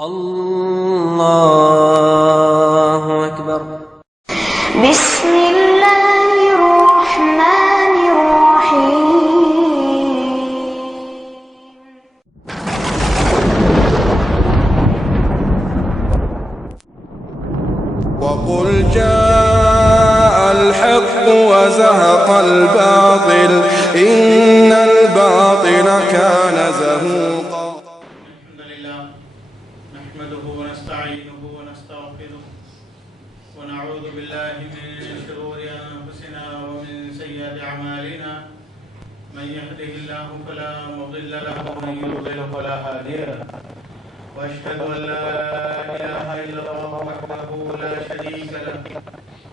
الله أكبر. بسم الله الرحمن الرحيم. وقل جاء الحق وزهق الباطل إن الباطل كان زهوقا. الحمد لله نحمده ونستعينه ونستغفره ونعوذ بالله من شرور أنفسنا ومن سيئات أعمالنا من يهده الله فلا مضل له ومن يضلل فلا هادي له وأشهد أن لا إله إلا الله وحده لا شريك له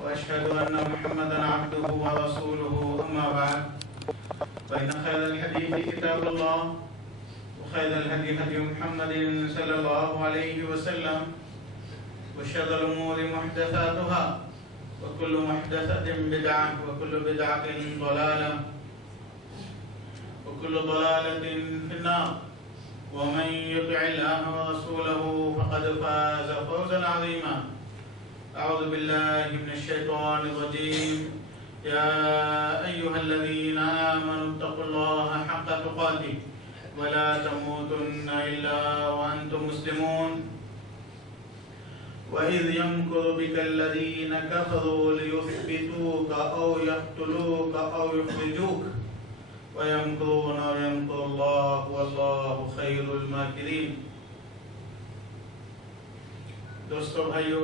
وأشهد أن محمدا عبده ورسوله أما بعد فإن خير الحديث كتاب الله وخير الهدي هدي محمد صلى الله عليه وسلم وشر الأمور محدثاتها وكل محدثة بدعة وكل بدعة ضلالة وكل ضلالة في النار ومن يطع الله ورسوله فقد فاز فوزا عظيما. أعوذ بالله من الشيطان الرجيم. يا أيها الذين آمنوا اتقوا الله حق تقاته ولا تموتن إلا وأنتم مسلمون. وإذ يمكر بك الذين كفروا ليثبتوك أو يقتلوك أو يخرجوك ويمكرون ويمكر الله والله خير الماكرين. دوستو بھائیو،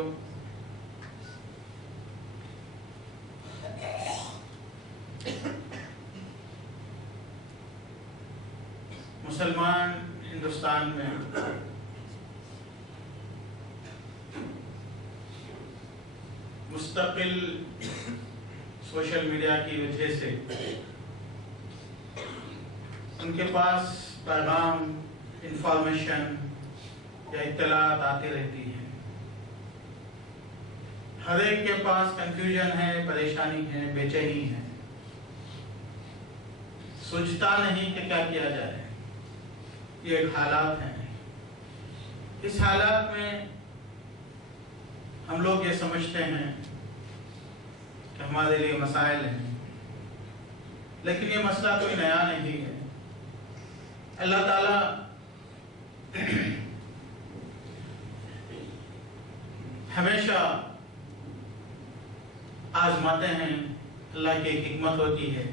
مسلمان ہندوستان میں مستقل سوشل میڈیا کی وجہ سے ان کے پاس پیغام، انفارمیشن یا اطلاعات آتی رہتی ہیں. ہر ایک کے پاس کنفیوژن ہے، پریشانی ہے، بے چینی ہے، سوچتا نہیں کہ کیا کیا جائے. یہ ایک حالات ہیں. اس حالات میں ہم لوگ یہ سمجھتے ہیں کہ ہمارے لیے مسائل ہیں، لیکن یہ مسئلہ کوئی نیا نہیں ہے. اللہ تعالیٰ ہمیشہ آزماتے ہیں. اللہ کی ایک حکمت ہوتی ہے.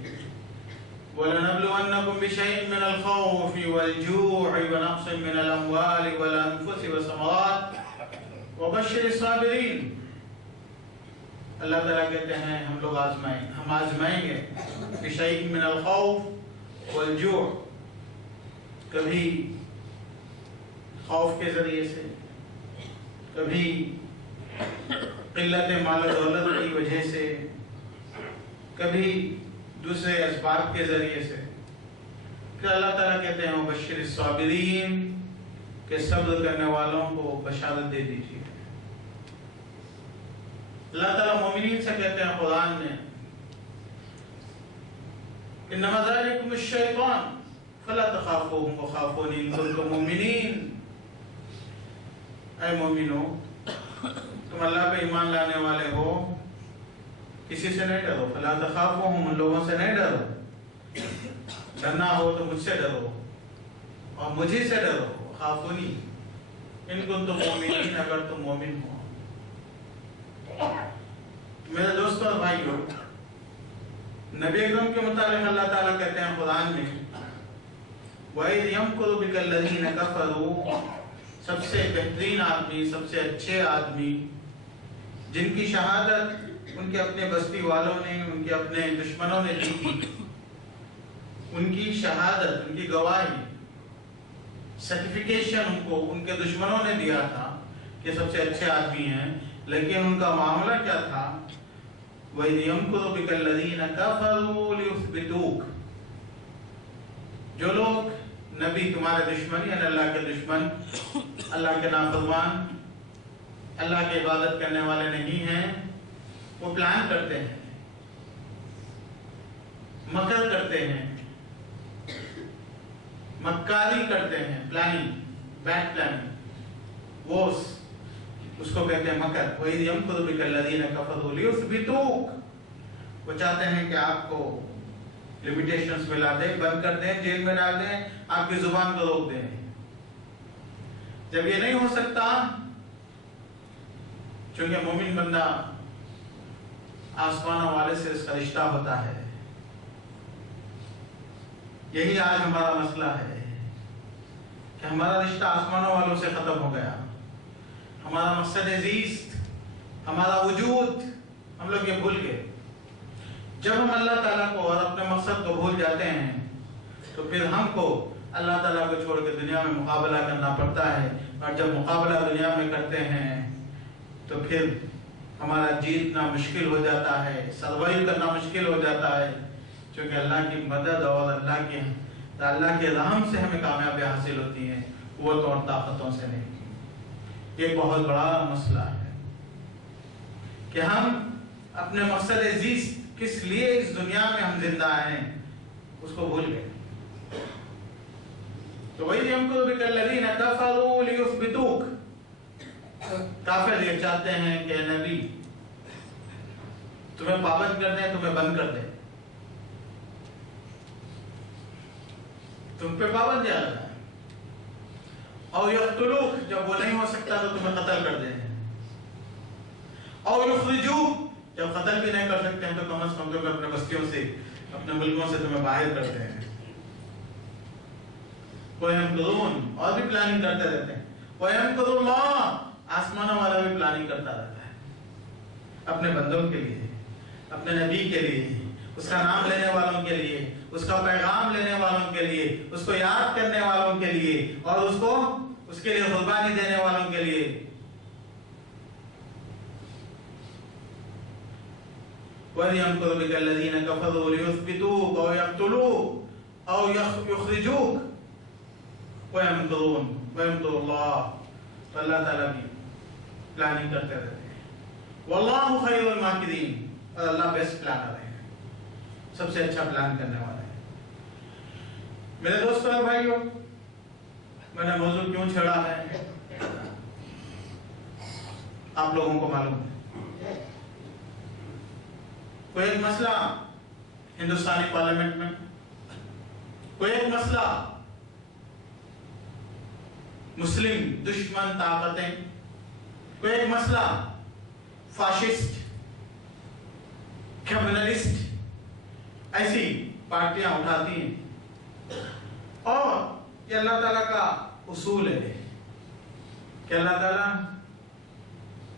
وَلَنَبْلُوَنَّكُمْ بِشَيْءٍ مِّنَ الْخَوْفِ وَالْجُوعِ وَنَقْصٍ مِّنَ الْأَمْوَالِ وَالْأَنفُسِ وَالثَّمَرَاتِ وَبَشِّرِ الصَّابِرِينَ. اللہ تعالیٰ کہتے ہیں ہم آزمائیں گے. بِشَيْءٍ مِّنَ الْخَوْفِ وَالْجُوعِ، کبھی خوف کے ذریعے سے، کبھی قلت مال و دولت کی وجہ سے، کبھی دوسرے اسباب کے ذریعے سے. کہ اللہ تعالیٰ کہتے ہیں وبشر الصابرین، کہ صبر کرنے والوں کو بشارت دے دیجیے. اللہ تعالیٰ مومنین سے کہتے ہیں قرآن میں انما ذالکم الشیطان فلا تخافوهم وخافونی ان کنتم مؤمنین. اے مومنو، تم اللہ پہ ایمان لانے والے ہو، کسی سے نہیں ڈرو. فلا تخافوهم، ان لوگوں سے نہیں ڈرو. ڈرنا ہو تو مجھ سے ڈرو اور مجھے سے ڈرو. خافونی ان کنتم مؤمنین، اگر تم مومن ہو. میرے دوستوں اور بھائیوں، نبی اکرم کے متعلق اللہ تعالیٰ کہتے ہیں قرآن میں وَإِذْ يَمْكُرُ بِكَ الَّذِينَ كَفَرُوا، سب سے بہترین آدمی، سب سے اچھے آدمی جن کی شہادت ان کے اپنے بستی والوں نے، ان کے اپنے دشمنوں نے دی تھی، ان کی شہادت، ان کی گواہی، سرٹیفیکیشن ان کو ان کے دشمنوں نے دیا تھا کہ سب سے اچھے آدمی ہیں. لیکن ان کا معاملہ کیا تھا؟ وَإِذْ يَمْكُرُ بِكَ الَّذِينَ كَفَرُوا لِيُثْبِتُوكَ، جو لوگ نبی تمہارے دشمن یعنی اللہ کے دشمن، اللہ کے نافرمان، اللہ کی عبادت کرنے والے نہیں ہیں، وہ پلان کرتے ہیں، مکر کرتے ہیں، مکاری کرتے ہیں، پلاننگ، بیڈ پلاننگ. وہ اس کو کہتے ہیں مکر. وَإِذْ يَمْكُرُ بِكَ الَّذِينَ كَفَرُوا لِيُثْبِتُوكَ. وہ چاہتے ہیں کہ آپ کو لمیٹیشنز میں لا دیں, بند کر دیں, جیل میں ڈال دیں, آپ کی زبان کو روک دیں. جب یہ نہیں ہو سکتا, چونکہ مومن بندہ آسمانوں والے سے اس کا رشتہ ہوتا ہے. یہی آج ہمارا مسئلہ ہے کہ ہمارا رشتہ آسمانوں والوں سے ختم ہو گیا. ہمارا مقصد زیست, ہمارا وجود, ہم لوگ یہ بھول گئے. جب ہم اللہ تعالیٰ کو اور اپنے مقصد کو بھول جاتے ہیں تو پھر ہم کو اللہ تعالیٰ کو چھوڑ کے دنیا میں مقابلہ کرنا پڑتا ہے. اور جب مقابلہ دنیا میں کرتے ہیں تو پھر ہمارا جیتنا مشکل ہو جاتا ہے, سروائیو کرنا مشکل ہو جاتا ہے, کیونکہ اللہ کی مدد اور اللہ کے رحم سے ہمیں کامیابی حاصل ہوتی ہے, قوت اور طاقتوں سے نہیں. یہ بہت بڑا مسئلہ ہے کہ ہم اپنے مقصد زیست, کس لیے اس دنیا میں ہم زندہ ہیں, اس کو بھول گئے. تو وَإِذْ يَمْكُرُ بِكَ الَّذِينَ كَفَرُوا لِيُثْبِتُوكَ. کافر یہ چاہتے ہیں کہ اے نبی تمہیں پابند کر دیں, تمہیں بند کر دیں, تم پہ پابند آ رہا ہے. اور یقتلوک, جب وہ نہیں ہو سکتا تو تمہیں قتل کر دیں. اور یخرجوک, جب قتل بھی نہیں کر سکتے ہیں تو کم از کم اپنے بستیوں سے, اپنے ملکوں سے تمہیں باہر کرتے ہیں. وَيَمْكُرُونَ, اور بھی پلاننگ کرتے رہتے ہیں. وَيَمْكُرُ اللَّهُ, آسمانوں والا بھی پلاننگ کرتا رہتا ہے اپنے بندوں کے لیے, اپنے نبی کے لیے, اس کا نام لینے والوں کے لیے, اس کا پیغام لینے والوں کے لیے, اس کو یاد کرنے والوں کے لیے, اور اس کے لیے قربانی دینے والوں کے لیے. وَيَمْكُرُ بِكَ الَّذِينَ كَفَرُوا لِيُثْبِتُوكَ أَوْ يَقْتُلُوكَ أَوْ يُخْرِجُوكَ وَيَمْكُرُونَ وَيَمْكُرُ اللَّهُ. تو اللہ تعالیٰ بھی پلاننگ کرتے رہتے ہیں. وَاللَّهُ خَيْرُ الْمَاكِرِينَ, اور اللہ بیسٹ پلانر ہے, سب سے اچھا پلان کرنے والا ہے. میرے دوستوں اور بھائیوں, میں نے موضوع کیوں چھڑا ہے آپ لوگوں کو معلوم ہے. کوئی ایک مسئلہ ہندوستانی پارلیمنٹ میں, کوئی ایک مسئلہ مسلم دشمن طاقتیں, کوئی ایک مسئلہ فاشسٹ, کمیونسٹ, ایسی پارٹیاں اٹھاتی ہیں. اور یہ اللہ تعالیٰ کا اصول ہے کہ اللہ تعالیٰ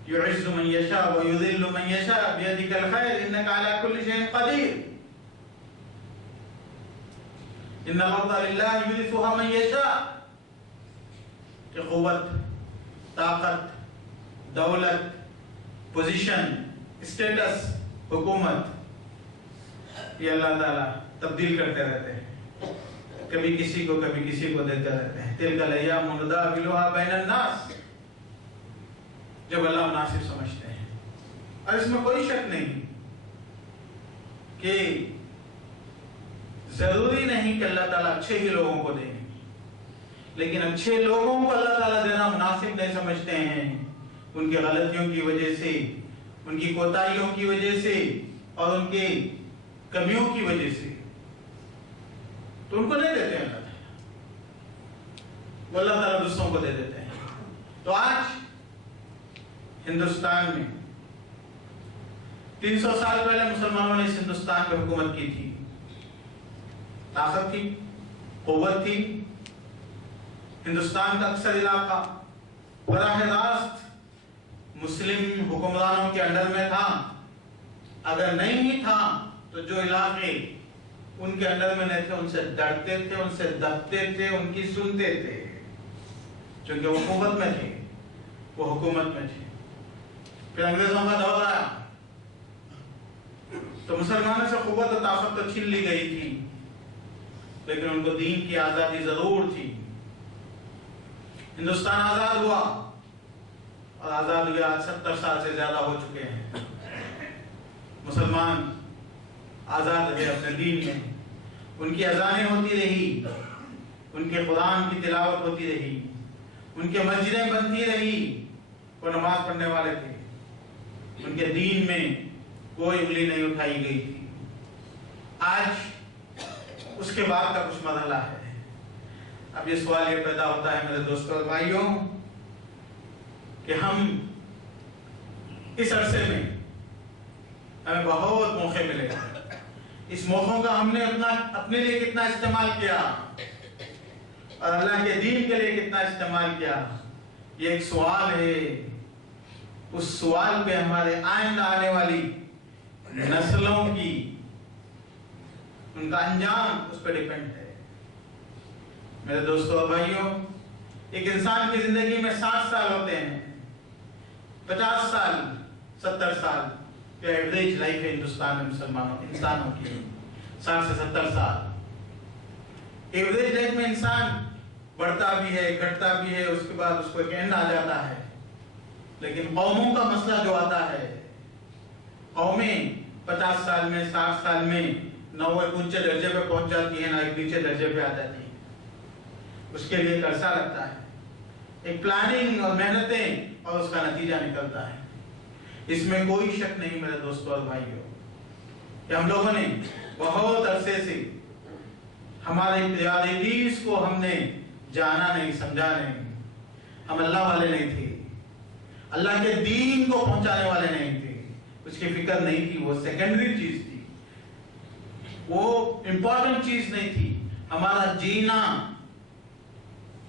يعز من يشاء ويذل من يشاء بيدك الخير انك على كل شيء قدير. ان الارض لله يورثها من يشاء. کہ قوت, طاقت, دولت, پوزیشن, اسٹیٹس, حکومت, یہ اللہ تعالیٰ تبدیل کرتے رہتے ہیں, کبھی کسی کو کبھی کسی کو دیتے رہتے ہیں. تلک الایام نداولها بین الناس, جب اللہ مناسب سمجھتے ہیں. اور اس میں کوئی شک نہیں کہ ضروری نہیں کہ اللہ تعالیٰ اچھے ہی لوگوں کو دیں, لیکن اچھے لوگوں کو اللہ تعالیٰ دینا مناسب نہیں سمجھتے ہیں, ان کی غلطیوں کی وجہ سے, ان کی کوتاہیوں کی وجہ سے, اور ان کی کمیوں کی وجہ سے, تو ان کو نہیں دیتے ہیں اللہ تعالیٰ, وہ اللہ تعالیٰ دوسروں کو دے دیتے ہیں. تو آج ہندوستان میں 300 سال پہلے مسلمانوں نے اس ہندوستان پہ حکومت کی تھی, طاقت تھی, قوت تھی. ہندوستان کا اکثر علاقہ براہ راست مسلم حکمرانوں کے انڈر میں تھا. اگر نہیں بھی تھا تو جو علاقے ان کے انڈر میں نہیں تھے ان سے ڈرتے تھے, ان سے دبتے تھے, ان کی سنتے تھے, چونکہ وہ قوت میں تھے, وہ حکومت میں تھے. پھر انگریزوں کا دور آیا تو مسلمانوں سے قوت و طاقت تو چھین لی گئی تھی, لیکن ان کو دین کی آزادی ضرور تھی. ہندوستان آزاد ہوا, اور آزاد ہوئے آج 70 سال سے زیادہ ہو چکے ہیں. مسلمان آزاد رہے اپنے دین میں, ان کی اذانیں ہوتی رہی, ان کے قرآن کی تلاوت ہوتی رہی, ان کے مسجدیں بنتی رہی، وہ نماز پڑھنے والے تھے، ان کے دین میں کوئی انگلی نہیں اٹھائی گئی تھی۔ آج اس کے بعد کا کچھ مرحلہ ہے۔ اب یہ سوال یہ پیدا ہوتا ہے میرے دوستوں اور بھائیوں کہ ہم اس عرصے میں ہمیں بہت موقع ملے، اس موقعوں کا ہم نے اپنے لیے کتنا استعمال کیا اور اللہ کے دین کے لیے کتنا استعمال کیا، یہ ایک سوال ہے۔ اس سوال پہ ہمارے آئندہ آنے والی نسلوں کی ان کا انجام اس پہ ڈیپینڈ ہے۔ میرے دوستوں اور بھائیوں، ایک انسان کی زندگی میں 60 سال ہوتے ہیں، 50 سال 70 سال یہ ایوریج لائف ہے ہندوستان میں مسلمانوں انسانوں کی، 60 سے 70 سال ایوریج لائف میں انسان بڑھتا بھی ہے، گھٹتا بھی ہے، اس کے بعد اس کو ایک اینڈ آ جاتا ہے۔ لیکن قوموں کا مسئلہ جو آتا ہے، قومیں 50 سال میں 60 سال میں نہ وہ ایک اونچے درجے پہ پہنچ جاتی ہیں، نہ ایک نیچے درجے پہ آ جاتی ہیں۔ اس کے لیے ایک عرصہ لگتا ہے، ایک پلاننگ اور محنتیں، اور اس کا نتیجہ نکلتا ہے۔ اس میں کوئی شک نہیں میرے دوستوں اور بھائیوں کہ ہم لوگوں نے بہت عرصے سے ہمارے پریارٹیز کو ہم نے جانا نہیں، سمجھا نہیں۔ ہم اللہ والے نہیں تھے، اللہ کے دین کو پہنچانے والے نہیں تھے، اس کی فکر نہیں تھی، وہ سیکنڈری چیز تھی، وہ امپورٹنٹ چیز نہیں تھی۔ ہمارا جینا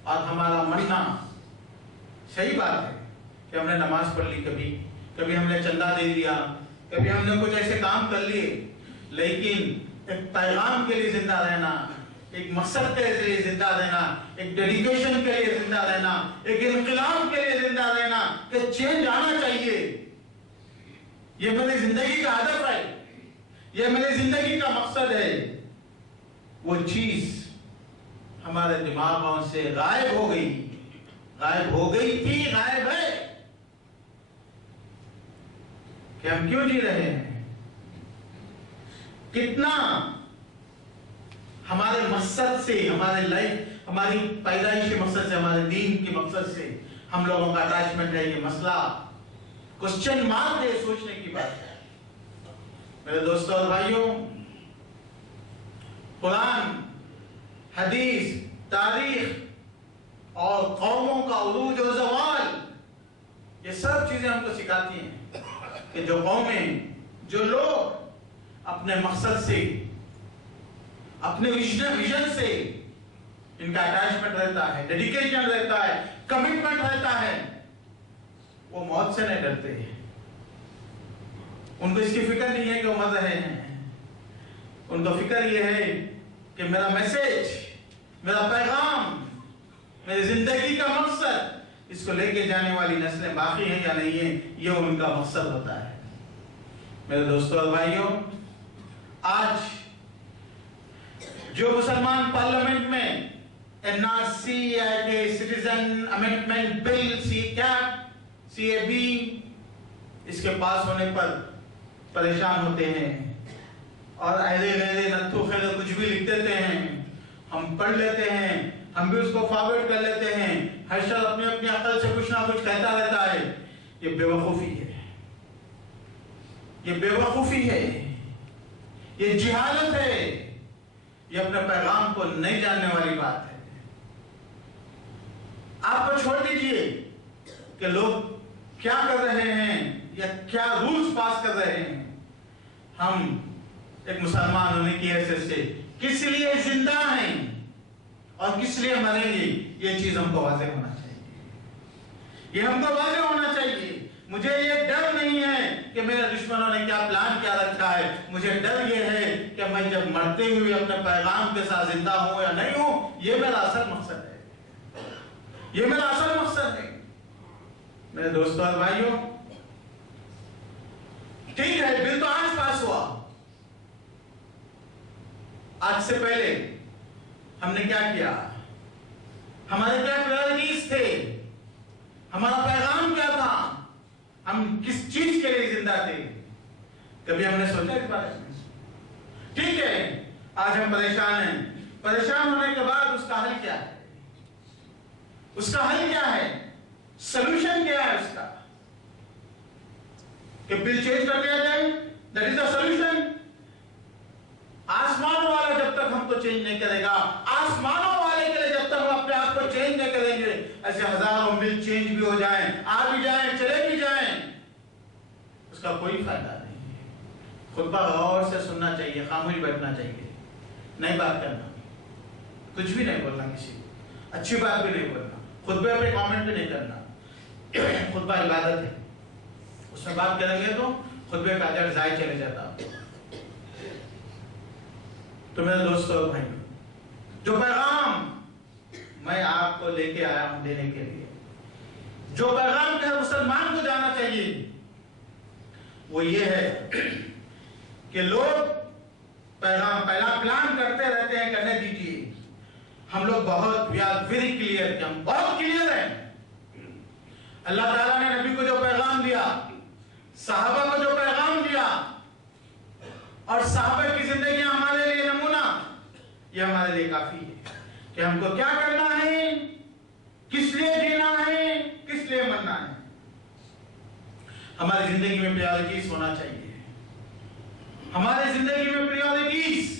اور ہمارا مرنا، صحیح بات ہے کہ ہم نے نماز پڑھ لی، کبھی ہم نے چندہ دے دیا، کبھی ہم نے کچھ ایسے کام کر لیے، لیکن ایک پیغام کے لیے زندہ رہنا، ایک مقصد کے لیے زندہ رہنا، ایک ڈیڈیکیشن کے لیے زندہ رہنا، ایک انقلاب کے لیے زندہ رہنا کہ چینج آنا چاہیے، یہ میری زندگی کا ہدف ہے، یہ میری زندگی کا مقصد ہے، وہ چیز ہمارے دماغوں سے غائب ہو گئی تھی، غائب ہے۔ کہ ہم کیوں جی رہے ہیں، کتنا ہمارے مقصد سے، ہماری پیدائشی مقصد سے، ہمارے دین کے مقصد سے ہم لوگوں کا اٹیچمنٹ ہے، یہ مسئلہ کوسچن مارک ہے، سوچنے کی بات ہے۔ میرے دوستوں اور بھائیوں، قرآن، حدیث، تاریخ اور قوموں کا عروج و زوال، یہ سب چیزیں ہم کو سکھاتی ہیں کہ جو قومیں، جو لوگ اپنے مقصد سے، اپنے ویژن سے ان کا اٹیچمنٹ رہتا ہے، ڈیڈیکیشن رہتا ہے، کمٹمنٹ رہتا ہے، وہ موت سے نہیں ڈرتے ہیں۔ ان کو اس کی فکر نہیں ہے کہ وہ مر رہے ہیں، ان کو فکر یہ ہے کہ میرا میسج، میرا پیغام، میری زندگی کا مقصد، اس کو لے کے جانے والی نسلیں باقی ہیں یا نہیں ہیں، یہ ان کا مقصد ہوتا ہے۔ میرے دوستوں اور بھائیوں، آج جو مسلمان پارلیمنٹ میں NRC سٹیزن امینڈمنٹ بل CAB اس کے پاس ہونے پر پریشان ہوتے ہیں اور ایرے غیرے نتھو خیرے کچھ بھی لکھ دیتے ہیں، ہم پڑھ لیتے ہیں، ہم بھی اس کو فارورڈ کر لیتے ہیں، ہر شخص اپنی عقل سے کچھ نہ کچھ کہتا رہتا ہے۔ یہ بے وقوفی ہے، یہ بے وقوفی ہے، یہ جہالت ہے، یہ اپنے پیغام کو نہیں جاننے والی بات ہے۔ آپ کو چھوڑ دیجئے کہ لوگ کیا کر رہے ہیں یا کیا رولز پاس کر رہے ہیں، ہم ایک مسلمان ہونے کی حیثیت سے کس لیے زندہ ہیں اور کس لیے مریں گے، یہ چیز ہم کو واضح ہونا چاہیے، یہ ہم کو واضح ہونا چاہیے۔ مجھے یہ ڈر نہیں ہے کہ میرے دشمنوں نے کیا پلان کیا رکھا ہے، مجھے ڈر یہ ہے کہ میں جب مرتے ہوئے اپنے پیغام کے ساتھ زندہ ہوں یا نہیں ہوں، یہ میرا اصل مقصد ہے، یہ میرا اصل مقصد ہے۔ میرے دوستوں اور بھائیوں، ٹھیک ہے، بل تو آج پاس ہوا، آج سے پہلے ہم نے کیا کیا، ہمارے کیا پرائرٹیز تھے، ہمارا پیغام کیا تھا، ہم کس چیز کے لیے زندہ تھے، کبھی ہم نے سوچا اس بارے میں؟ ٹھیک ہے، آج ہم پریشان ہیں، پریشان ہونے کے بعد اس کا حل کیا ہے؟ اس کا حل کیا ہے؟ سلوشن کیا ہے اس کا؟ کہ بل چینج کر دیا جائے، دیٹ از دا سلوشن. آسمانوں والا جب تک ہم کو چینج نہیں کرے گا، آسمانوں والے کے لیے جب تک ہم اپنے آپ کو چینج نہیں کریں گے، ایسے ہزاروں مل چینج بھی ہو جائیں، آ بھی جائیں، چلے بھی جائیں، اس کا کوئی فائدہ نہیں ہے. خطبہ غور سے سننا چاہیے، خاموش بیٹھنا چاہیے، نہیں بات کرنا، کچھ بھی نہیں بولنا، کسی کو اچھی بات بھی نہیں بولنا، خطبے پہ کامنٹ بھی نہیں کرنا. خطبہ عبادت ہے، اس میں بات کریں گے تو خطبے کا اجر ضائع چلے جاتا. تو میرے دوستو اور بھائیو، جو پیغام میں آپ کو لے کے آیا ہوں دینے کے لیے، جو پیغام کہ مسلمان کو جانا چاہیے، وہ یہ ہے کہ لوگ پیغام پہلا پلان کرتے رہتے ہیں، کرنے دیجیے. ہم لوگ بہت وی آر ویری کلیئر، کہ ہم بہت کلیئر ہیں. اللہ تعالیٰ نے نبی کو جو پیغام دیا، صحابہ کو جو پیغام دیا، اور صحابہ کی زندگیاں ہمارے لیے نمونہ، یہ ہمارے لیے کافی ہے کہ ہم کو کیا کرنا ہے، کس لیے جینا ہے، کس لیے مرنا ہے. ہماری زندگی میں پریورٹیز ہونا چاہیے، ہماری زندگی میں پریورٹیز،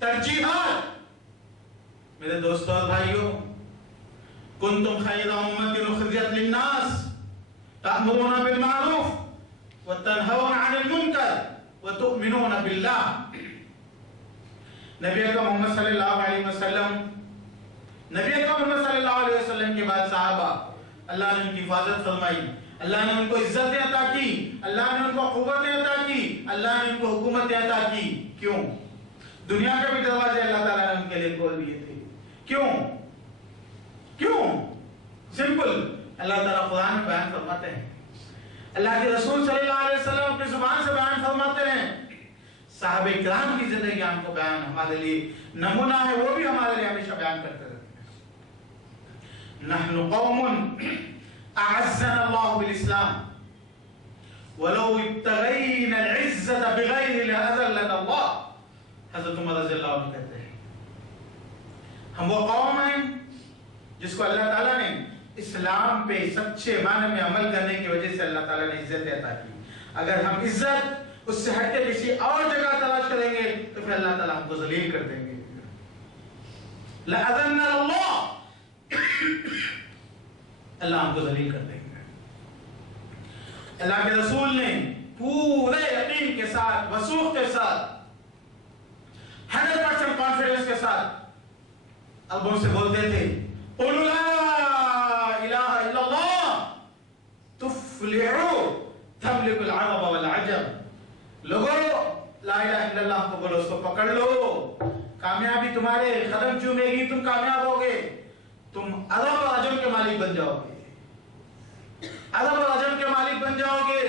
ترجیحات. میرے دوستو اور بھائیو، کنتم خیر امۃ اخرجت للناس تأمرون بالمعروف وتنہون عن المنکر وتؤمنون باللہ. نبی اکرم محمد صلی اللہ علیہ وسلم کے بعد صحابہ، اللہ نے ان کی حفاظت فرمائی، اللہ نے ان کو عزتیں عطا کی، اللہ نے ان کو قوتیں عطا کی، اللہ نے ان کو حکومتیں عطا کی. کیوں؟ دنیا کے بھی دروازے اللہ تعالیٰ نے ان کے لیے کھول دیے تھے. کیوں؟ سمپل. اللہ تعالیٰ قرآن میں بیان فرماتے ہیں، اللہ کے رسول صلی اللہ علیہ وسلم اپنی زبان سے بیان فرماتے ہیں، صحابہ کرام کی زندگی ہم کو بیان ہمارے لیے نمونہ ہے، وہ بھی ہمارے لیے ہمیشہ بیان کرتے رہتے ہیں. نحن قوم اعزنا اللہ بالاسلام ولو ابتغینا العزت بغیر لأذلنا اللہ. حضرت عمر رضی اللہ عنہ کہتے ہیں، ہم وہ قوم ہیں جس کو اللہ تعالیٰ نے اسلام پہ سچے معنی میں عمل کرنے کی وجہ سے اللہ تعالیٰ نے عزت عطا کی. اگر ہم عزت اس سے ہٹ کے کسی اور جگہ تلاش کریں گے تو پھر اللہ تعالیٰ ہم کو ذلیل کر دیں گے. لَأَذَنَّ اللَّهُ، اللہ ہم کو ذلیل کر دیں گے. اللہ کے رسول نے پورے یقین کے ساتھ، وثوق کے ساتھ، 100% کانفیڈنس کے ساتھ ابوں سے بولتے تھے، قُلُوا لَا إِلَهَ إِلَّا اللَّهُ تُفْلِحُوا تَمْلِكُ الْعَرَبَ وَالْعَجَمَ. لوگو لا الہ الا اللہ کو بولو، اس کو پکڑ لو، کامیابی تمہارے قدم چومے گی، تم کامیاب ہوگے، تم عرب اور عجم کے مالک بن جاؤ گے، عرب اور عجم کے مالک بن جاؤ گے.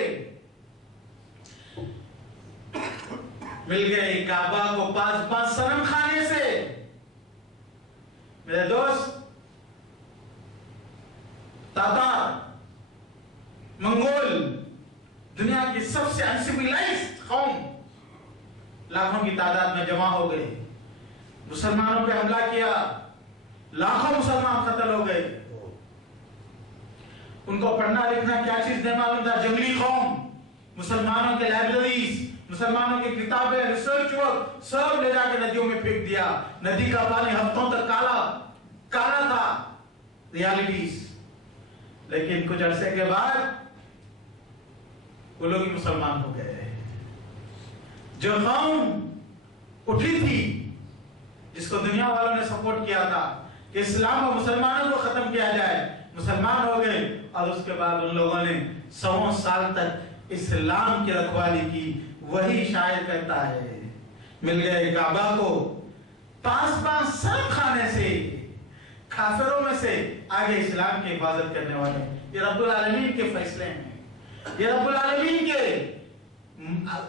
مل گئے کعبہ کو 5 صنم خانے سے. میرے دوست، تاتار، منگول، دنیا کی سب سے انسیویلائزڈ قوم لاکھوں کی تعداد میں جمع ہو گئے، مسلمانوں پہ حملہ کیا، لاکھوں مسلمان قتل ہو گئے. ان کو پڑھنا لکھنا کیا چیز نہیں معلوم تھا. جنگلی قوم، مسلمانوں کے لائبریریز، مسلمانوں کی کتابیں، ریسرچ ورک سب لے جا کے ندیوں میں پھینک دیا. ندی کا پانی ہفتوں تک کالا تھا. ریالٹیز. لیکن کچھ عرصے کے بعد وہ لوگ مسلمان ہو گئے. جو قوم اٹھی تھی، جس کو دنیا والوں نے سپورٹ کیا تھا کہ اسلام اور مسلمانوں کو ختم کیا جائے، مسلمان ہو گئے. اور اس کے بعد ان لوگوں نے 100 سال تک اسلام کی رکھوالی کی. وہی شاعر کہتا ہے، مل گئے کعبہ کو 5 صنم خانے سے، کافروں میں سے آگے اسلام کی حفاظت کرنے والے. یہ رب العالمین کے فیصلے ہیں، یہ رب العالمین کے،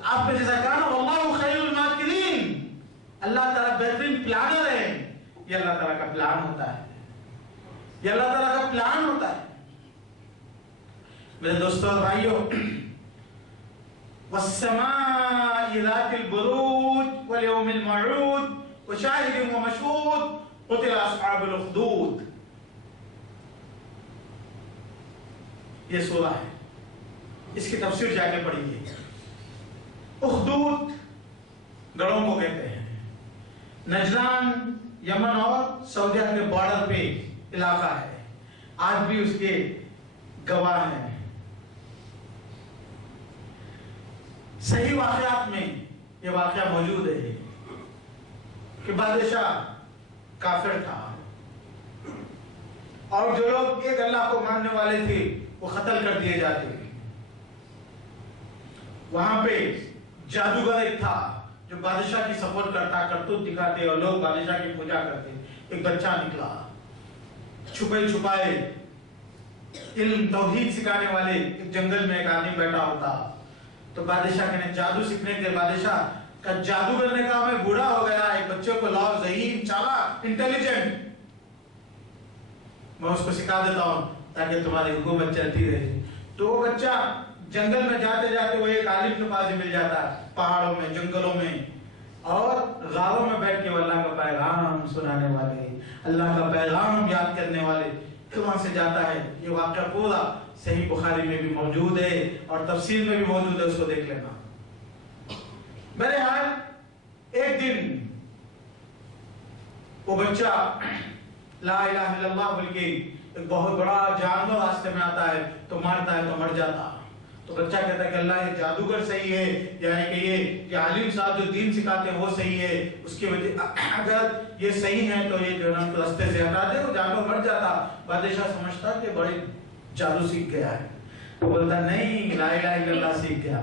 آپ نے جیسا کہا نا، واللہ خیر الماکرین، اللہ تعالیٰ بہترین پلانر ہے. یہ اللہ تعالیٰ کا پلان ہوتا ہے، یہ اللہ تعالیٰ کا پلان ہوتا ہے. میرے دوستوں اور بھائیوں، والسماء ذات البروج واليوم الموعود وشاهد ومشهود قتل اصحاب الاخدود. یہ سورہ ہے، اس کی تفسیر جا کے پڑھیے۔ اخدود گڑھوں کو کہتے ہیں، نجران یمن اور سعودیہ کے بارڈر پہ علاقہ ہے، آج بھی اس کے گواہ ہیں۔ صحیح واقعات میں یہ واقعہ موجود ہے کہ بادشاہ کافر تھا اور جو لوگ ایک اللہ کو ماننے والے تھے وہ قتل کر دیے جاتے تھے۔ وہاں پہ جادوگر ایک تھا جو بادشاہ کی سپورٹ کرتا، کرتوت دکھاتے اور لوگ بادشاہ کی پوجا کرتے۔ ایک بچہ نکلا، چھپے چھپائے علم توحید سکھانے والے ایک جنگل میں ایک آدمی بیٹھا ہوتا، تو بادشاہ کہنے جادو سیکھنے کے، بادشاہ کا جادوگر نے کہا میں بوڑھا ہو گیا، ایک بچے کو لاؤ، ذہین، چالاک، انٹیلیجنٹ، میں اس کو سکھا دیتا ہوں تاکہ تمہاری حکومت چلتی رہے۔ تو وہ بچہ جنگل میں جاتے جاتے وہ ایک عالم کے پاس مل جاتا ہے، پہاڑوں میں، جنگلوں میں، اور غاروں میں بیٹھ کے وہ اللہ کا پیغام سنانے والے، اللہ کا پیغام یاد کرنے والے، تو وہاں سے جاتا ہے۔ یہ واقعہ پورا صحیح بخاری میں بھی موجود ہے اور تفسیر میں بھی موجود ہے، اس کو دیکھ لینا۔ بہرحال ایک دن وہ بچہ لا الہ الا اللہ بول کے ایک بہت بڑا جانور راستے میں آتا ہے تو مارتا ہے تو مر جاتا۔ تو بچہ کہتا ہے کہ اللہ یہ جادوگر صحیح ہے، یعنی کہ یہ عالم صاحب جو دین سکھاتے ہیں وہ صحیح ہے، اس کی وجہ اگر یہ صحیح ہے تو یہ جو ہے نا راستے سے ہٹا دے، وہ جانور مر جاتا۔ بادشاہ سمجھتا کہ بڑی جادو سیکھ گیا ہے، وہ بولتا نہیں لا الہ الا اللہ سیکھ گیا،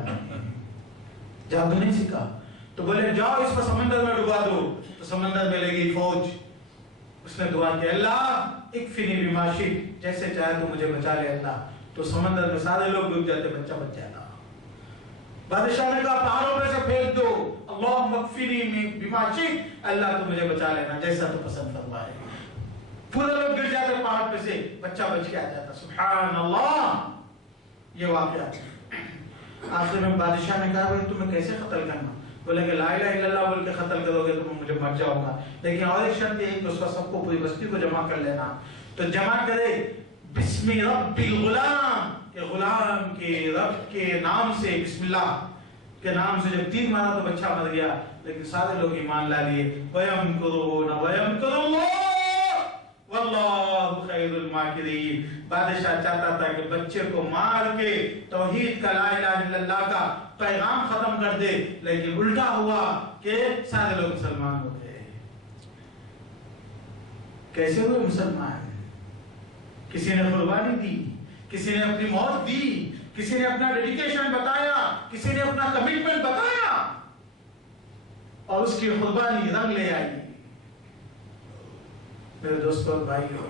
جادو نہیں سیکھا۔ تو بولے جاؤ اس کو سمندر میں ڈبا دو، تو سمندر میں لگی فوج۔ اس نے دعا کی اللہ اکفنی بما شئت، جیسے چاہے تو مجھے بچا لے اللہ۔ تو سمندر میں سارے لوگ ڈوب جاتے، بچہ بچ جاتا۔ بادشاہ نے کہا پہاڑوں میں سے پھینک دو، اللہم اکفنی بما شئت، اللہ تو مجھے بچا لینا جیسا تو پسند فرمائے۔ پورے لوگ گر جاتے پہاڑ پہ سے، بچہ بچ کے آ جاتا۔ سبحان اللہ، یہ واقعہ۔ آخر میں بادشاہ نے کہا بھائی تمہیں کیسے قتل کرنا؟ بولے کہ لا الہ الا اللہ بول کے قتل کرو گے تو مجھے مر جاؤں گا، لیکن اور ایک شرط یہ کہ اس کا سب کو، پوری بستی کو جمع کر لینا۔ تو جمع کرے بسم رب الغلام، کہ غلام کے رب کے نام سے، بسم اللہ کے نام سے جب تین مارا تو بچہ مر گیا، لیکن سارے لوگ ایمان لا لیے۔ وَيَمْكُرُونَ وَيَمْكُرُ اللَّهُ وَاللَّهُ خَيْرُ الْمَاكِرِينَ۔ بادشاہ چاہتا تھا کہ بچے کو مار کے توحید کا، لا الہ الا اللہ کا پیغام ختم کر دے، لیکن الٹا ہوا کہ سارے لوگ مسلمان ہو گئے۔ کیسے ہوئے مسلمان؟ کسی نے قربانی دی، کسی نے اپنی موت دی، کسی نے اپنا ڈیڈیکیشن بتایا، کسی نے اپنا کمٹمنٹ بتایا، اور اس کی قربانی رنگ لے آئی۔ میرے دوستوں اور بھائیوں،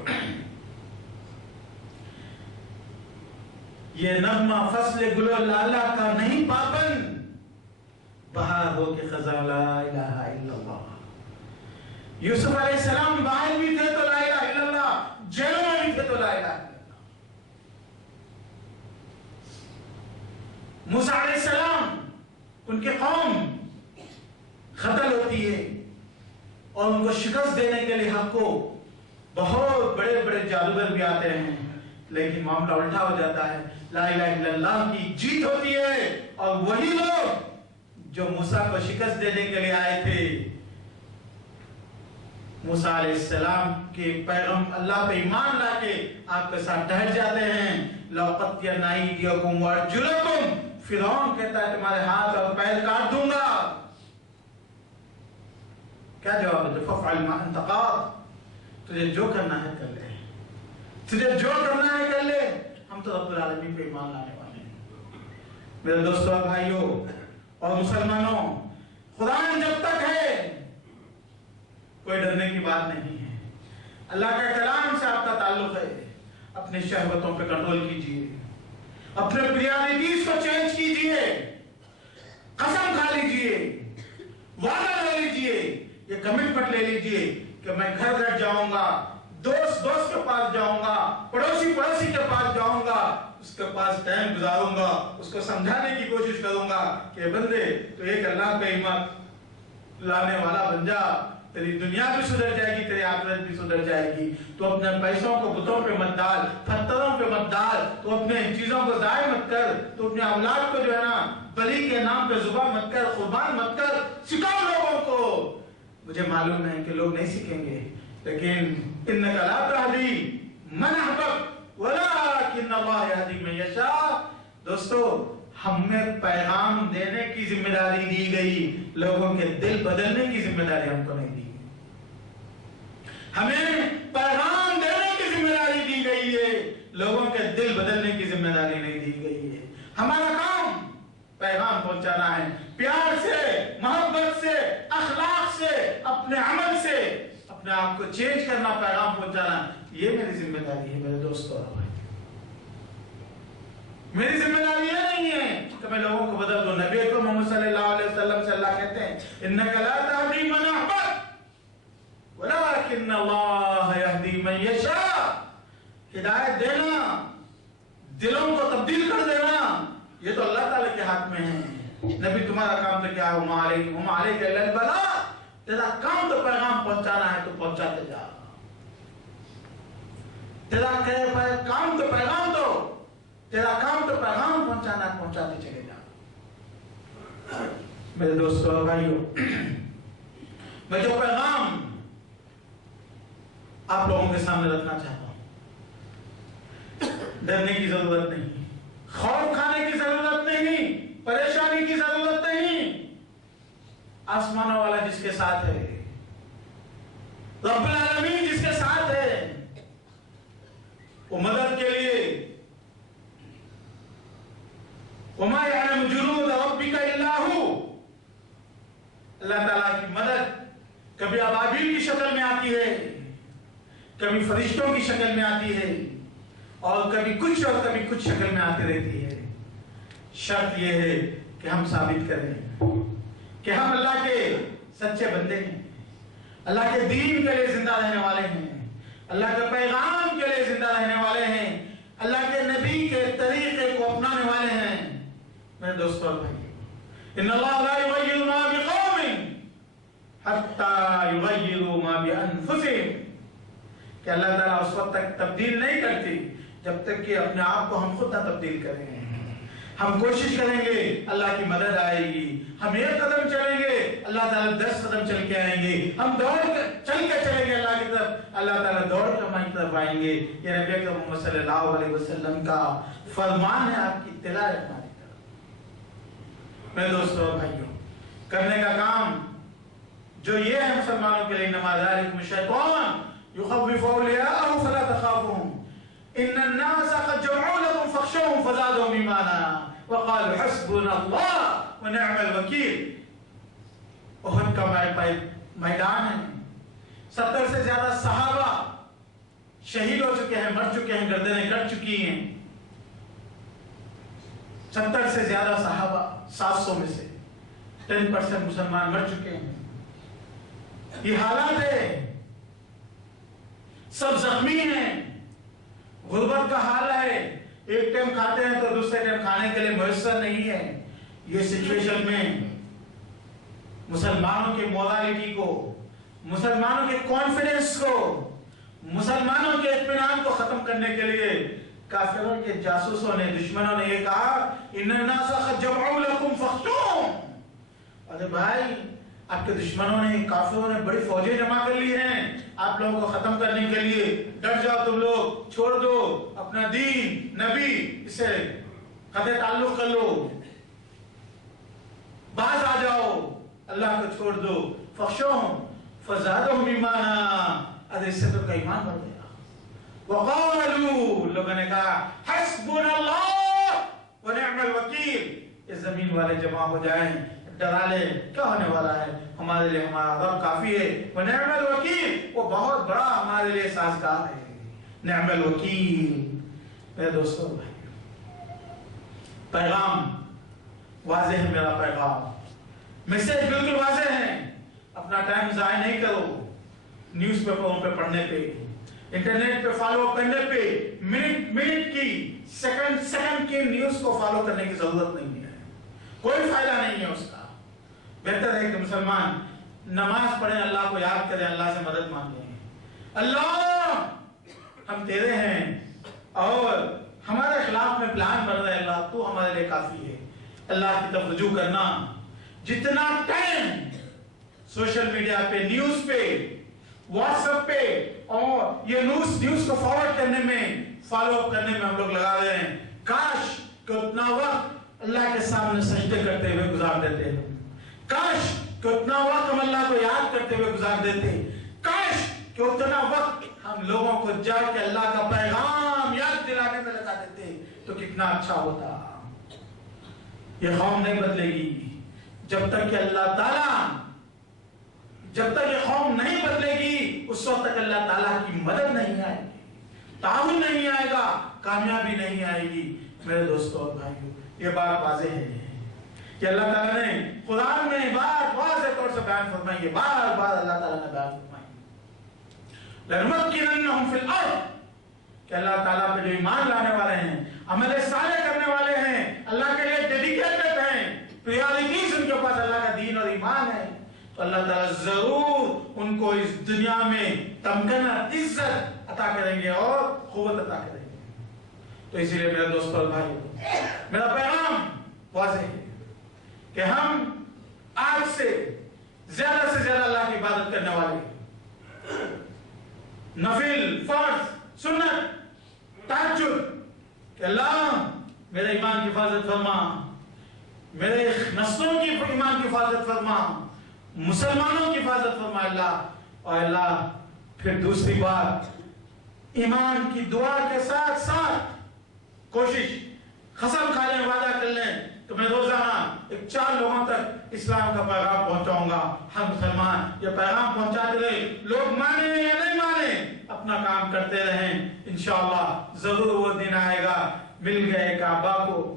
یہ نغمہ فصل گل و لالہ کا نہیں پابند، بہار ہو کے خزاں لا الہ الا اللہ۔ یوسف علیہ السلام باہر بھی تھے تو لا الہ الا اللہ، جیلوں میں بھی تھے تو لا الہ الا اللہ۔ موسیٰ علیہ السلام، ان کی قوم قتل ہوتی ہے اور ان کو شکست دینے کے لیے حق کو بہت بڑے بڑے جادوگر بھی آتے ہیں، لیکن معاملہ الٹا ہو جاتا ہے۔ لا الہ الا اللہ کی جیت ہوتی ہے، اور وہی لوگ جو موسیٰ کو شکست دینے کے لیے آئے تھے، موسیٰ علیہ السلام کے پیغام اللہ پہ ایمان لا کے آپ کے ساتھ ٹھہر جاتے ہیں۔ لَأُقَطِّعَنَّ أَيْدِيَكُمْ وَأَرْجُلَكُمْ، فرعون کہتا ہے تمہارے ہاتھ اور پیر کاٹ دوں گا۔ کیا جواب ہے؟ فَافْعَلْ مَا أَنْتَ قَادٍ، تجھے جو کرنا ہے کر لے، تجھے جو کرنا ہے کر لے، ہم تو رب العالمین پہ ایمان لانے والے ہیں۔ میرے دوستوں اور بھائیوں اور مسلمانوں، خدا جب تک ہے کوئی ڈرنے کی بات نہیں ہے۔ اللہ کا کلام سے آپ کا تعلق ہے، اپنی شہوتوں پہ کنٹرول کیجئے، اپنے پریارٹیز کو چینج کیجئے، قسم کھا لیجئے، وعدہ لے لیجئے، یہ کمٹمنٹ لے لیجئے کہ میں گھر گھر جاؤں گا، دوست کے پاس جاؤں گا، پڑوسی کے پاس جاؤں گا، اس کے پاس ٹائم گزاروں گا، اس کو سمجھانے کی کوشش کروں گا کہ بندے تو ایک اللہ پہ ایمان لانے والا بن جا، تیری دنیا بھی سدھر جائے گی، تیری آخرت بھی سدھر جائے گی۔ تو اپنے پیسوں کو بتوں پہ مت ڈال، پتھروں پہ مت ڈال، تو اپنے چیزوں کو ضائع مت کر، تو اپنے اولاد کو جو ہے نا بلی کے نام پہ ذبح مت کر، قربان مت کر، سکھاؤ لوگوں کو۔ مجھے معلوم ہے کہ لوگ نہیں سیکھیں گے، لیکن انک لا تہدی من احببت ولکن اللہ یہدی من یشاء۔ دوستو ہمیں پیغام دینے کی ذمہ داری دی گئی، لوگوں کے دل بدلنے کی ذمہ داری ہم کو نہیں دی گئی۔ ہمیں پیغام دینے کی ذمہ داری دی گئی ہے، لوگوں کے دل بدلنے کی ذمہ داری نہیں دی گئی ہے۔ ہمارا کام پیغام پہنچانا ہے، پیار سے، محبت سے، اخلاق سے، اپنے عمل سے اپنے آپ کو چینج کرنا، پیغام پہنچانا، یہ میری ذمہ داری ہے میرے دوستو اور بھائی۔ میری ذمہ داری یہ نہیں ہے کہ میں لوگوں کو بدل دوں۔ نبی اکرم محمد صلی اللہ علیہ وسلم سے اللہ کہتے ہیں انک لا تہدی من احببت ولکن اللہ یہدی من یشاء۔ ہدایت دینا، دلوں کو تبدیل کر دینا، یہ تو اللہ تعالیٰ کے ہاتھ میں ہے۔ نبی تمہارا کام تو کیا ہے؟ وما علیک الا البلاغ۔ تیرا کام تو پیغام پہنچانا ہے، تو پہنچاتے جا۔ تیرا کام تو پیغام دو، تیرا کام تو پیغام پہنچانا ہے، پہنچاتے چلے جا۔ میرے دوستو اور بھائیو، میں جو پیغام آپ لوگوں کے سامنے رکھنا چاہتا ہوں، ڈرنے کی ضرورت نہیں، خوف کھانے کی ضرورت نہیں، پریشانی کی ضرورت نہیں۔ آسمانوں والا جس کے ساتھ ہے، رب العالمین جس کے ساتھ ہے، وہ مدد کے لیے وَمَا يَعْلَمُ جُنُودَ رَبِّكَ إِلَّا هُوَ۔ اللہ تعالیٰ کی مدد کبھی ابابیل کی شکل میں آتی ہے، کبھی فرشتوں کی شکل میں آتی ہے، اور کبھی کچھ اور کبھی کچھ شکل میں آتی رہتی ہے۔ شرط یہ ہے کہ ہم ثابت کریں کہ ہم اللہ کے سچے بندے ہیں، اللہ کے دین کے لیے زندہ رہنے والے ہیں، اللہ کے پیغام کے لیے زندہ رہنے والے ہیں، اللہ کے نبی کے طریقے کو اپنانے والے ہیں۔ میرے دوستو اور بھائی، ان اللہ لا یغیر ما بقوم حتی یغیروا ما بانفسہم، کہ اللہ تعالیٰ اس وقت تک تبدیل نہیں کرتی جب تک کہ اپنے آپ کو ہم خود نہ تبدیل کریں۔ ہم کوشش کریں گے، اللہ کی مدد آئے گی۔ ہم ایک قدم چلیں گے، اللہ تعالیٰ 10 قدم چل کے آئیں گے۔ ہم چل کے چلیں گے اللہ کی طرف، اللہ تعالیٰ دوڑ کر ہماری طرف آئیں گے۔ یہ نبی اکرم محمد صلی اللہ علیہ وسلم کا فرمان ہے آپ کی اطلاع ہے ہماری طرف۔ میرے دوستو اور بھائیوں، کرنے کا کام جو یہ ہے مسلمانوں کے لیے، انما ذالکم الشیطان یخوف اولیاءہ فلا تخافوہم ان الناس قد جمعوا لكم فاخشوهم فزادهم ایمانا وقالوا حسبنا اللہ ونعم الوکیل۔ احد کا میدان ہے، 70 سے زیادہ صحابہ شہید ہو چکے ہیں، مر چکے ہیں، گردنیں کٹ چکی ہیں۔ 70 سے زیادہ صحابہ، 700 میں سے 10% مسلمان مر چکے ہیں۔ یہ حالات ہے، سب زخمی ہیں، غربت کا حال ہے، ایک ٹائم کھاتے ہیں تو دوسرے ٹائم کھانے کے لیے میسر نہیں ہے۔ یہ سچویشن میں مسلمانوں کے مورالیٹی کو، مسلمانوں کے کانفیڈنس کو، مسلمانوں کے اطمینان کو ختم کرنے کے لیے کافروں کے جاسوسوں نے، دشمنوں نے یہ کہا ان الناس قد جمعوا لكم فاخشوهم۔ ارے بھائی، آپ کے دشمنوں نے، کافروں نے بڑی فوجیں جمع کر لی ہیں آپ لوگوں کو ختم کرنے کے لیے۔ ڈر جاؤ تم لوگ، چھوڑ دو اپنا دین، نبی، اسے قطع تعلق کر لو، باز آ جاؤ، اللہ کو چھوڑ دو۔ فخشوہم فزادہم ایمانا، ارے اس سے تو کا ایمان بڑھ گیا۔ وقالوا، لوگوں نے کہا حسبنا اللہ ونعم الوکیل، اس زمین والے جمع ہو جائیں، ڈرا لے، کیا ہونے والا ہے، ہمارے لیے ہمارا رب کافی ہے۔ ونعم الوکیل، وہ بہت بڑا ہمارے لیے سازگار ہے۔ نعم الوکیل۔ میرے دوستو بھائی، پیغام واضح ہے، میرا پیغام، میسج بالکل واضح ہے۔ اپنا ٹائم ضائع نہیں کرو نیوز پیپروں پہ پڑھنے پہ، انٹرنیٹ پہ فالو کرنے پہ، منٹ کی، سیکنڈ کی نیوز کو فالو کرنے کی ضرورت نہیں ہے، کوئی فائدہ نہیں ہے اس کا۔ بہتر ہے کہ مسلمان نماز پڑھیں، اللہ کو یاد کریں، اللہ سے مدد مانگیں، اللہ ہم تیرے ہیں اور ہمارے خلاف میں پلان بن رہا ہے، اللہ تو ہمارے لیے کافی ہے۔ اللہ کی طرف رجوع کرنا، جتنا ٹائم سوشل میڈیا پہ، نیوز پہ، واٹس ایپ پہ اور یہ نیوز کو فارورڈ کرنے میں، فالو اپ کرنے میں ہم لوگ لگا رہے ہیں، کاش کہ اتنا وقت اللہ کے سامنے سجدے کرتے ہوئے گزار دیتے ہیں، کاش کہ اتنا وقت ہم اللہ کو یاد کرتے ہوئے گزار دیتے، کاش کہ اتنا وقت ہم لوگوں کو جا کے اللہ کا پیغام یاد دلانے میں لگا دیتے تو کتنا اچھا ہوتا۔ یہ قوم نہیں بدلے گی جب تک کہ اللہ تعالیٰ، جب تک یہ قوم نہیں بدلے گی اس وقت تک اللہ تعالیٰ کی مدد نہیں آئے گی، تعاون نہیں آئے گا، کامیابی نہیں آئے گی۔ میرے دوستوں اور بھائیوں، یہ بات واضح ہے کہ اللہ تعالیٰ نے قرآن میں بار واضح طور سے بیان فرمائی ہے، بار بار اللہ تعالیٰ نے بیان فرمائی لَنُمَكِّنَنَّهُمْ فِي الْأَرْضِ کہ اللہ تعالیٰ پہ جو ایمان لانے والے ہیں، عمل صالح کرنے والے ہیں، اللہ کے لیے ڈیڈیکیٹڈ ہیں، پریارٹیز ان کے پاس اللہ کا دین اور ایمان ہے، تو اللہ تعالیٰ ضرور ان کو اس دنیا میں تمکن، عزت عطا کریں گے اور قوت عطا کریں گے۔ تو اسی لیے میرے دوستوں اور بھائیوں، میرا پیغام واضح ہے کہ ہم آج سے زیادہ اللہ کی عبادت کرنے والے ہیں، نفل، فرض، سنت، تہجد، کہ اللہ میرے ایمان کی حفاظت فرما، میرے نسلوں کی ایمان کی حفاظت فرما، مسلمانوں کی حفاظت فرما اللہ۔ اور اللہ پھر دوسری بات، ایمان کی دعا کے ساتھ ساتھ کوشش، قسم کھا لیں، وعدہ کر لیں کہ میں روزانہ 4 لوگوں تک اسلام کا پیغام پہنچاؤں گا۔ ہم مسلمان یہ پیغام پہنچاتے رہے، لوگ مانیں یا نہیں مانیں، اپنا کام کرتے رہیں، انشاءاللہ ضرور وہ دن آئے گا، مل گئے کعبہ کو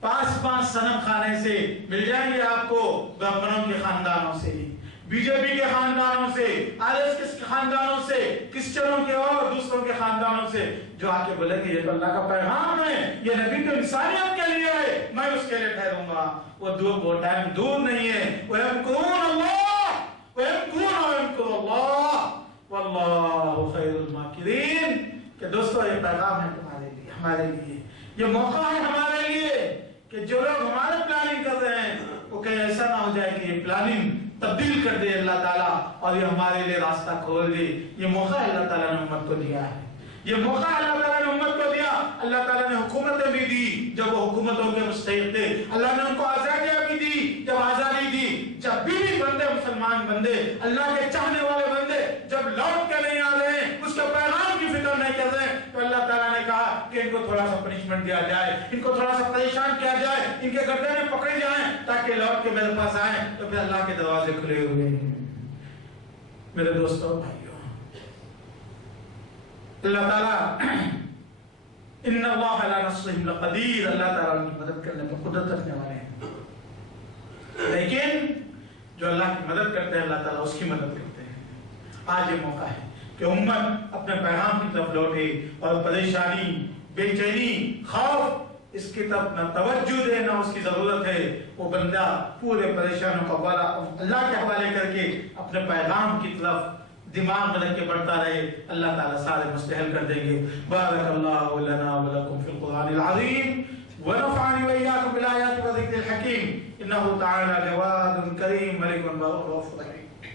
5 صنم خانے سے مل جائیں گے آپ کو، برہمنوں کے خاندانوں سے، بی جے پی کے خاندانوں سے، آر ایس ایس کے خاندانوں سے، کرسچنوں کے اور دوسروں کے خاندانوں سے، جو آ کے بولیں گے یہ تو اللہ کا پیغام ہے، یہ نبی تو انسانیت کے لیے ہے، میں اس کے لیے ٹھہروں گا۔ وہ ٹائم دور نہیں ہے۔ وَيَمْكُرُونَ اللَّهَ وَيَمْكُرُونَ وَيَمْكُرُ اللَّهُ وَاللَّهُ خَيْرُ الْمَاكِرِينَ کہ دوستو یہ پیغام ہے تمہارے لیے، ہمارے لیے، یہ موقع ہے ہمارے لیے کہ جو لوگ ہمارے پلاننگ کر رہے ہیں وہ کہیں ایسا نہ ہو جائے کہ یہ پلاننگ تبدیل کر دے اللہ تعالیٰ اور یہ ہمارے لیے راستہ کھول دے۔ یہ موقع اللہ تعالیٰ نے امت کو دیا ہے، یہ موقع اللہ تعالیٰ نے امت کو دیا۔ اللہ تعالیٰ نے حکومتیں بھی دی جب وہ حکومتوں کے مستحق تھے، اللہ نے ان کو آزادیاں بھی دی جب آزادی دی۔ جب بھی بندے، مسلمان بندے، اللہ کے چاہنے والے بندے جب لوٹ کے نہیں آ رہے ہیں، اس کے پیغام کی فکر نہیں کر رہے ہیں، تو اللہ تعالیٰ نے کہا کہ ان کو تھوڑا سا پنشمنٹ دیا جائے، ان کو تھوڑا سا پریشان کیا جائے، ان کے گردنیں پکڑی جائیں تاکہ لوٹ کے میرے پاس آئیں۔ تو پھر اللہ کے دروازے کھلے ہوئے ہیں۔ میرے دوستوں بھائیوں، اللہ تعالیٰ ان اللہ علی نصرہم لقدیر، اللہ تعالیٰ ان کی مدد کرنے پر قدرت رکھنے والے ہیں، لیکن جو اللہ کی مدد کرتے ہیں اللہ تعالیٰ اس کی مدد کرتے ہیں۔ آج یہ موقع ہے کہ امت اپنے پیغام کی طرف لوٹے اور پریشانی، بے چینی، خوف، اس کی طرف نہ توجہ دے نہ اس کی ضرورت ہے۔ وہ بندہ پورے پریشانوں کو اللہ کے حوالے کر کے اپنے پیغام کی طرف دماغ میں رکھ کے بڑھتا رہے، اللہ تعالیٰ سارے مستحل کر دیں گے۔ بارک اللہ لنا ولکم فی القرآن العظیم ونفعنی وإیاکم بالآیات والذکر الحکیم، انہ تعالی جواد کریم ملک رؤوف رحیم۔